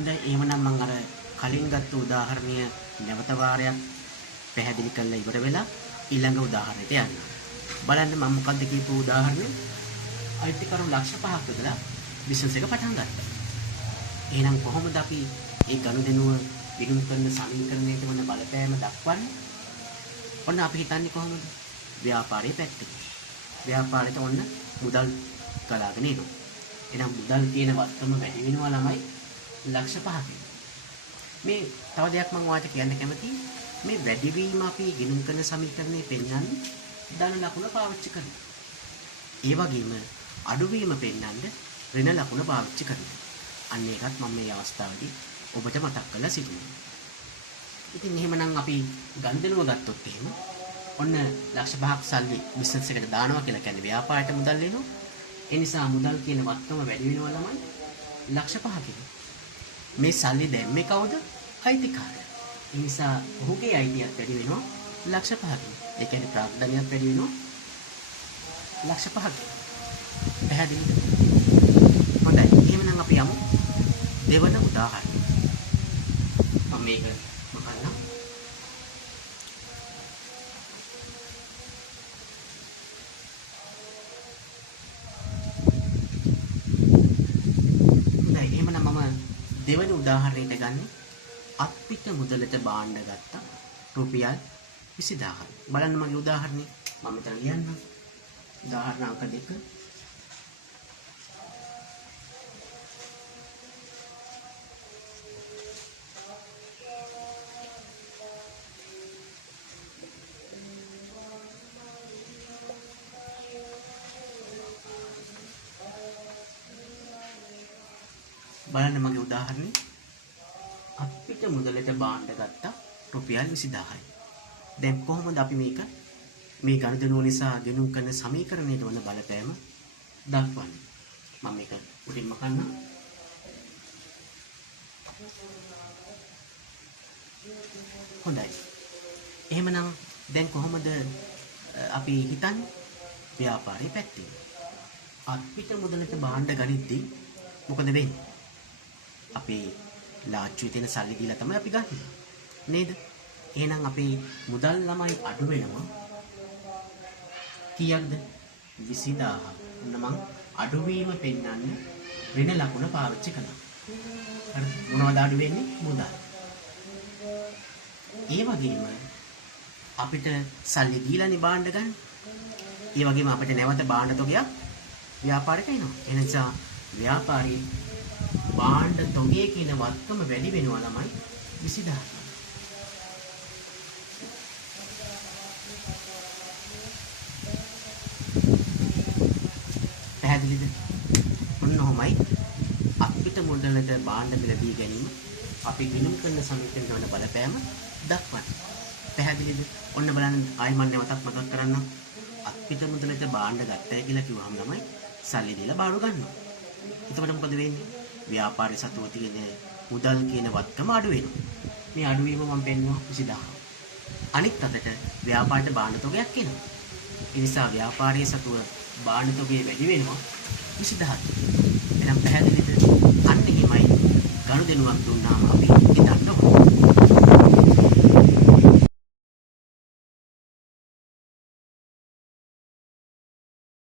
හොඳයි එහෙමනම් මම අර කලින් ගත්ත උදාහරණය නැවත වාරයක් පැහැදිලි කරලා ඉවර වෙලා ඊළඟ උදාහරණයට යන්න. බලන්න මම මොකද්ද කියපු උදාහරණය? අයිතිකරු ලක්ෂ 5ක් යොදලා බිස්නස් එක පටන් ගත්තා. එහෙනම් කොහොමද අපි මේ ගනුදෙනුව විගුණ කරන සමීකරණයට වන බලපෑම දක්වන්නේ? ඔන්න අපි හිතන්නේ කොහොමද? ව්‍යාපාරයේ පැත්තට. ව්‍යාපාරයට ඔන්න මුදල් ගලාගෙන එනවා. එහෙනම් මුදල් කියන වස්තුම වැඩි වෙනවා ළමයි ලක්ෂ 5ක. මේ තව දෙයක් මම ඔයාලට කියන්න කැමතියි. මේ වැඩිවීම අපි ගිණුම් කරන සමීකරණය පෙන්වන්නේ ධන ලකුණ පාවිච්චි කරනවා. ඒ වගේම අඩුවීම පෙන්වන්න ඍණ ලකුණ පාවිච්චි කරනවා. අන්න ඒකත් මම මේ අවස්ථාවේදී ඔබට මතක් කරලා සිටිනවා. ඉතින් එහෙමනම් අපි ගනුදෙනුව ගත්තොත් එහෙම ඔන්න ලක්ෂ 5ක් සල්ලි බිස්නස් එකට දානවා කියලා කියන්නේ ව්‍යාපාරයට මුදල් වෙනවා. ඒ නිසා මුදල් කියන වත්කම වැඩි වෙනවා ළමයි ලක්ෂ 5කින්. මේ සල්ලි දැම්මේ කවුද? අයිතිකාරයා. ඒ නිසා ඔහුගේ අයිතියක් වැඩි වෙනවා ලක්ෂ 5කින්. ඒ කියන්නේ ප්‍රාග්ධනයක් වැඩි වෙනවා ලක්ෂ 5කින්. පැහැදිලිද? හොඳයි. එහෙනම් අපි යමු දෙවන උදාහරණය. මම මේක මකන්නම්. හොඳයි. එහෙනම් මම දෙවන උදාහරණයට ගන්නේ අත්පිට මුදලට භාණ්ඩ ගත්තා රුපියල් 20000ක්. බලන්න මගේ උදාහරණේ මම මෙතන ලියන්නම්. උදාහරණ අංක 2. බලන්න මගේ උදාහරණේ අපිට මුදලට භාණ්ඩ ගත්තා රුපියල් 20000යි. දැන් කොහොමද අපි මේ ගණදෙනුව නිසා ගෙනුම් කරන සමීකරණයට වන බලපෑම දක්වන්නේ? මම මේක උඩින්ම කන්නම්. හොඳයි. එහෙමනම් දැන් කොහොමද අපි හිතන්නේ ව්‍යාපාරයේ පැත්තෙන්? අපිට මුදලට භාණ්ඩ ගනිද්දී මොකද වෙන්නේ? අපි ලාච්චුවේ තියෙන සල්ලි දීලා තමයි අපි ගන්නේ. නේද? එහෙනම් අපේ මුදල් ළමයි අඩු වෙනවා. කීයක්ද? 20000. ඔන්න මං අඩුවීම පෙන්වන්නේ ඍණ ලකුණ පාවිච්චි කළා. හරි. මොනවද අඩු වෙන්නේ? මුදල්. ඒ වගේම අපිට සල්ලි දීලානේ භාණ්ඩ ගන්න. ඒ වගේම අපිට නැවත භාණ්ඩ තොගයක් ව්‍යාපාරයට එනවා. ඒ නිසා ව්‍යාපාරී භාණ්ඩ තොගයේ කියන වත්කම වැඩි වෙනවා ළමයි 20000. පැහැදිලිද? ඔන්න ඔහොමයි අපිට මුදලට භාණ්ඩ මිල දී ගැනීම අපි ගිණුම් කරන සමීකරණ වල බලපෑම දක්වන්නේ. පැහැදිලිද? ඔන්න බලන්න ආයි මම නැවතත් මතක් කරන්නම්. අපිට මුදලට භාණ්ඩ ගත්තයි කියලා කිව්වහම ළමයි සල්ලි දීලා බාර ගන්නවා. එතකොට මොකද වෙන්නේ? ව්‍යාපාරය සතුව තියෙන මුදල් කියන වත්කම අඩු වෙනවා. මේ අඩුවීම මම පෙන්වුවා 20000. අනිත් අතට ව්‍යාපාරයට භාණ්ඩ තොගයක් එනවා. ඒ නිසා ව්‍යාපාරයේ සතුව භාණ්ඩ තොගය වැඩි වෙනවා 20000. එහෙනම් පැහැදිලිද? අන්න එහෙමයි ගනුදෙනුවක් දුන්නාම අපි හිතන්න ඕනේ.